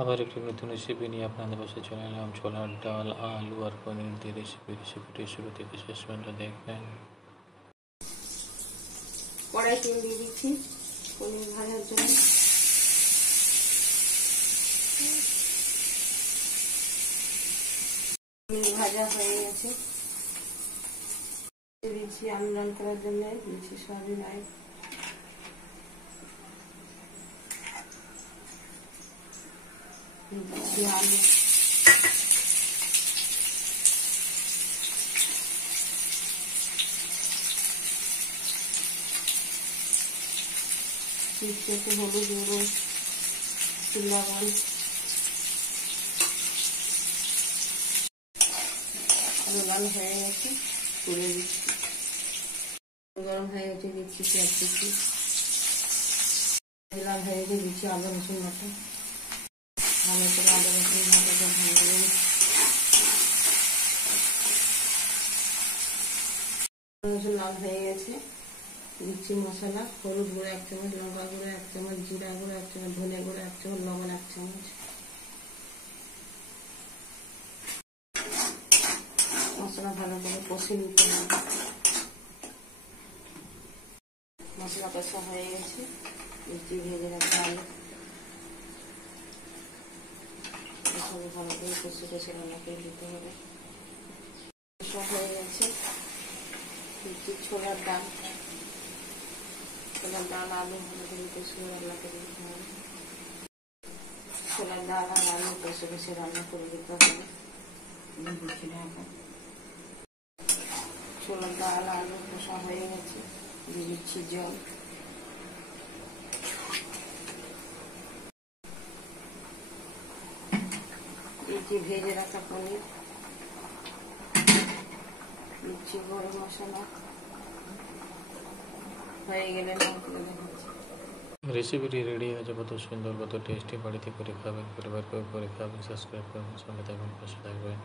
আবার একটি নতুন রেসিপি নিয়ে আপনাদের পাশে চলে এলাম। ছোলার ডাল, আলু আর পনির দিয়ে রেসিপিটি শুরু থেকে শেষ পর্যন্ত দেখবেন। কড়াই তেল দিয়ে দিচ্ছি পনির ভাজার জন্য। পনির ভাজা হয়ে গেছে, দিচ্ছি আলু লাল করার জন্য, দিচ্ছি সয়াবিন অয়েল, দিচ্ছি আলু, দিচ্ছি একটু হলুদ গুঁড়ো, লবণ, আলু লাল হয়ে গেছে তুলে দিচ্ছি। গরম হয়ে গেছে, দিচ্ছি পেঁয়াজ কুচি, লাল হয়ে গেছে, দিচ্ছি আদা রসুন বাটা, ভালো করে আদা রসুন বাটাটা ভেঙে দেবো। রসুন লাল হয়ে গেছে, দিচ্ছি মশলা, হলুদ গুঁড়ো 1 চামচ, লঙ্কা গুঁড়ো 1 চামচ, জিরা গুঁড়ো 1 চামচ, ধনে গুঁড়ো 1 চামচ, লবণ 1 চামচ। মশলা ভালো করে কষে নিতে হবে। মশলা কষা হয়ে গেছে, দিচ্ছি ভেজে রাখা আলু, ভালো করে কষে কষে রান্না করে দিতে হবে। কষা হয়ে গেছে, দিচ্ছি ছোলার ডাল, ছোলার ডাল আলু ভালো করে কষে রান্না করে দিতে হবে। ছোলার ডাল আর আলু কষে কষে রান্না করে দিতে হবে। ছোলার ডাল আলু কষা হয়ে গেছে, দিয়ে দিচ্ছি জল, দিচ্ছি ভেজে রাখা পনির, দিচ্ছি গরম মশলা, হয়ে গেলে নামগুলো দেখাচ্ছি। রেসিপিটি রেডি হয়েছে, কত সুন্দর, কত টেস্টি। বাড়িতে করে খাবেন, পরিবারকেও করে খাবেন। সাবস্ক্রাইব করবেন, সঙ্গে থাকবেন, পাশে থাকবেন।